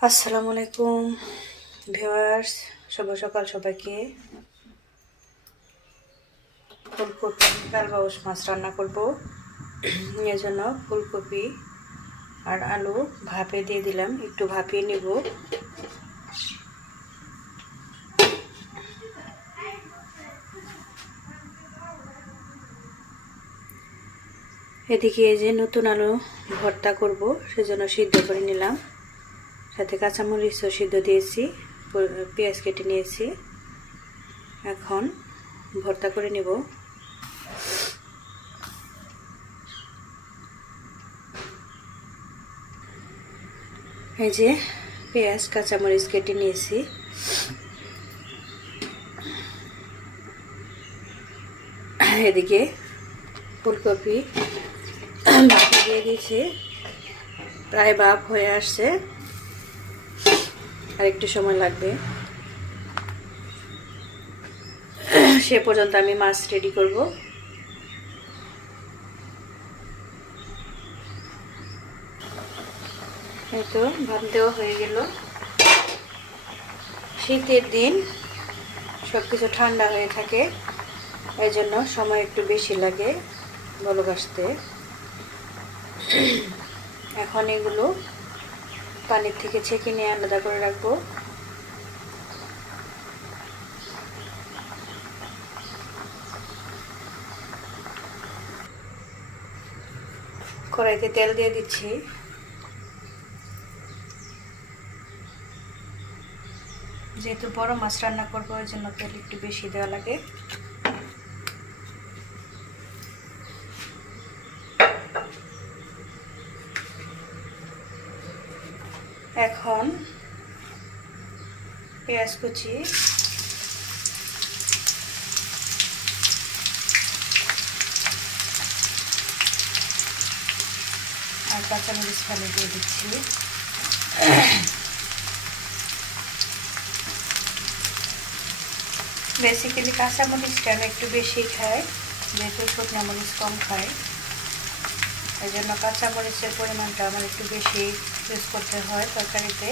আসসালামু আলাইকুম ভিউয়ার্স, শুভ সকাল সবাইকে। ফুলকপি কালবাউস মাছ রান্না করব। এর জন্য ফুলকপি আর আলু ভাপে দিয়ে দিলাম, একটু ভাপিয়ে নেব। এদিকে এই যে নতুন আলু ভর্তা করব, সেজন্য সিদ্ধ করে নিলাম। সাথে কাঁচামরিচও সিদ্ধ দিয়েছি, পেঁয়াজ কেটে নিয়েছি। এখন ভর্তা করে নেব। এই যে পেঁয়াজ কাঁচামরিচ কেটে নিয়েছি। এদিকে ফুলকপি ভাপে দিয়ে দিয়েছি, প্রায় ভাপ হয়ে আসছে, আর একটু সময় লাগবে। সে পর্যন্ত আমি মাছ রেডি করব। এই তো ভাত দেওয়া হয়ে গেল। শীতের দিন সব কিছু ঠান্ডা হয়ে থাকে, এই জন্য সময় একটু বেশি লাগে বলক আসতে। এখন এগুলো পানির থেকে ছেঁকে নিয়ে আলাদা করে রাখবো। কড়াইতে তেল দিয়ে দিচ্ছি। যেহেতু বড় মাছ রান্না করবো, ওই জন্য তেল একটু বেশি দেওয়া লাগে। এখন পেঁয়াজ কুচি, আর কাঁচামরিচ ফেলে দিয়ে দিচ্ছি। বেসিক্যালি কাঁচামরিচটা আমি একটু বেশি খাই, যেহেতু শুকনো মরিচ কম খাই, এই জন্য কাঁচামরিচের পরিমাণটা আমার একটু বেশি ইউজ করতে হয় তরকারিতে।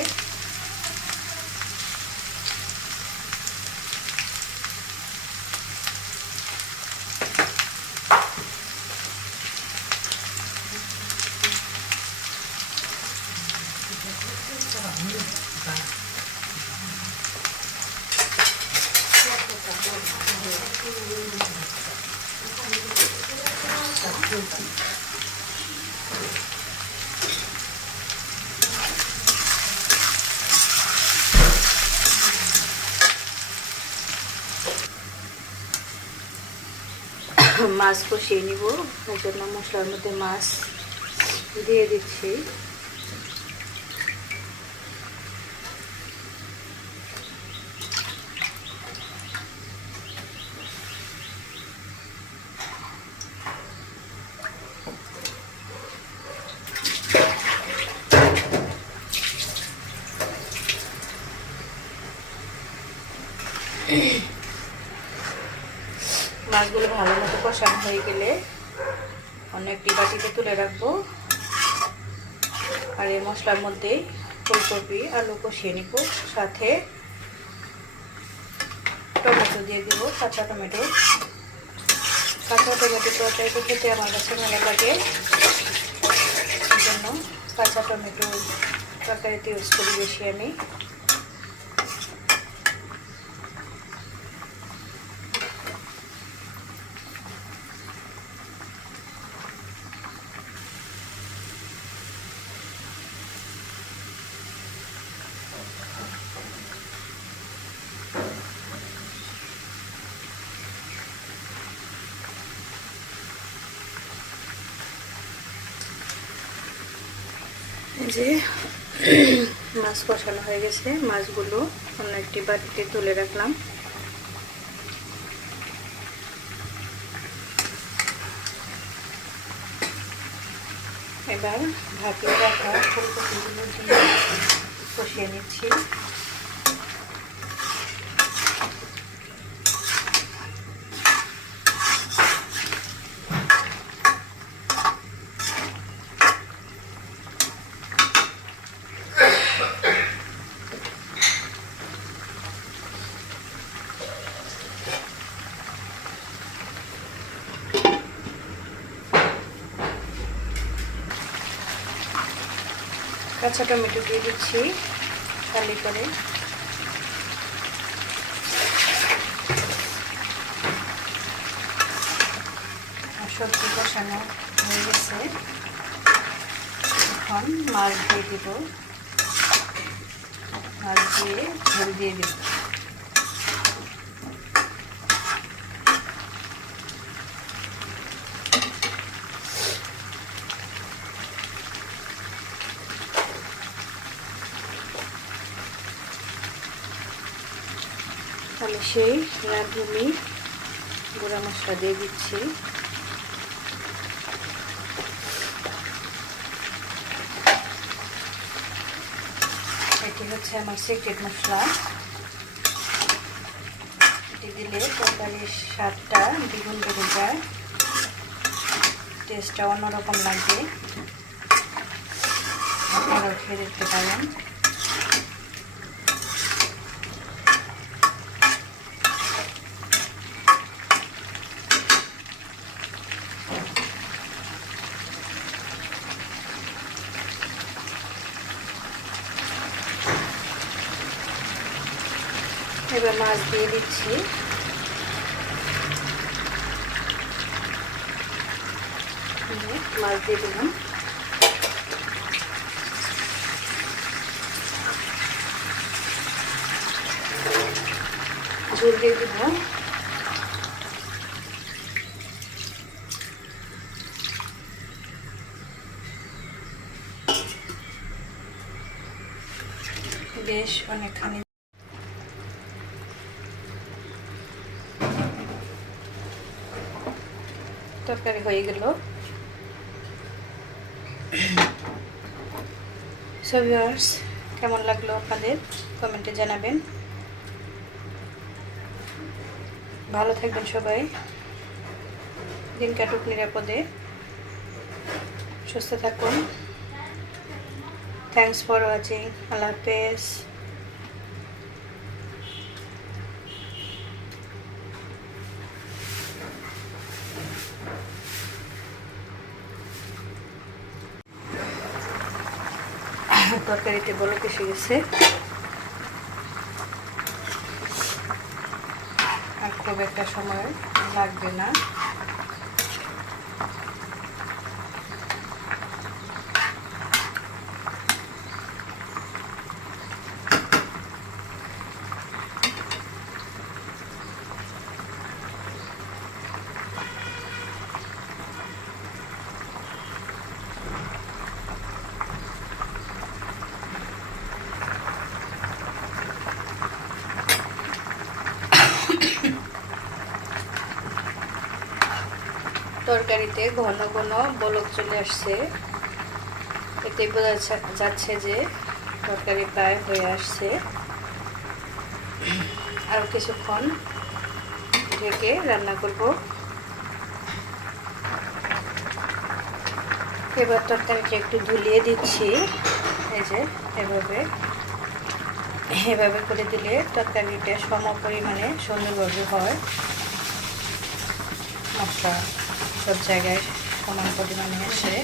মাছ কষিয়ে নিব, এই জন্য মশলার মধ্যে মাছ দিয়ে দিচ্ছি। মাছগুলো ভালো মতো কষানো হয়ে গেলে অন্য একটি বাটিতে তুলে রাখবো। আর এই মশলার মধ্যে ফুলকপি আলু কষিয়ে নিব, সাথে টমেটো দিয়ে দিব, কাঁচা টমেটো। কাঁচা টমেটো তরকারিতে খেতে আমার কাছে ভালো লাগে, এই জন্য কাঁচা টমেটো তরকারিতে ইউজ করি বেশি আমি। যে মাছ কষানো হয়ে গেছে, মাছগুলো অন্য একটি বাটিতে তুলে রাখলাম। এবার ভাপিয়ে রাখা ফুলকপিগুলো দিয়ে কষিয়ে নিচ্ছি। কাঁচা টমেটো দিয়ে দিচ্ছি খালি করে। সবজি কষানো হয়ে গেছে, এখন মাছ দিয়ে দিব। মাছ দিয়ে ঝোল দিয়ে দিব। তাহলে সেই রাঁধুনি গুঁড়া মশলা দিয়ে দিচ্ছি। এটি হচ্ছে আমার সিক্রেট মশলা। এটি দিলে তরকারির স্বাদটা দ্বিগুণ বেড়ে যায়, টেস্টটা অন্যরকম লাগবে। আপনারাও খেয়ে দেখতে পারেন। এবার মাছ দিয়ে দিচ্ছি। মাছ দিয়ে দিলাম। ঝোল দিয়ে দিব। বেশ অনেকখানি তরকারি হয়ে গেল। সো ভিউয়ার্স, কেমন লাগলো আপনাদের কমেন্টে জানাবেন। ভালো থাকবেন সবাই, দিন কাটুক নিরাপদে, সুস্থ থাকুন। Thanks for watching. আল্লাহ হাফেজ। তরকারিতে বলক এসে গেছে, আর খুব একটা সময় লাগবে না। তরকারিতে ঘন ঘন বলক চলে আসছে, এতে বোঝা যাচ্ছে যে তরকারি প্রায় হয়ে আসছে। আরও কিছুক্ষণ ঢেকে রান্না করব। এবার তরকারিটা একটু ধুলিয়ে দিচ্ছি। এই যে এভাবে করে দিলে তরকারিটা সম পরিমাণে সুন্দরভাবে হয়। মশলা সব জায়গায় সমান পরিমাণে আসে।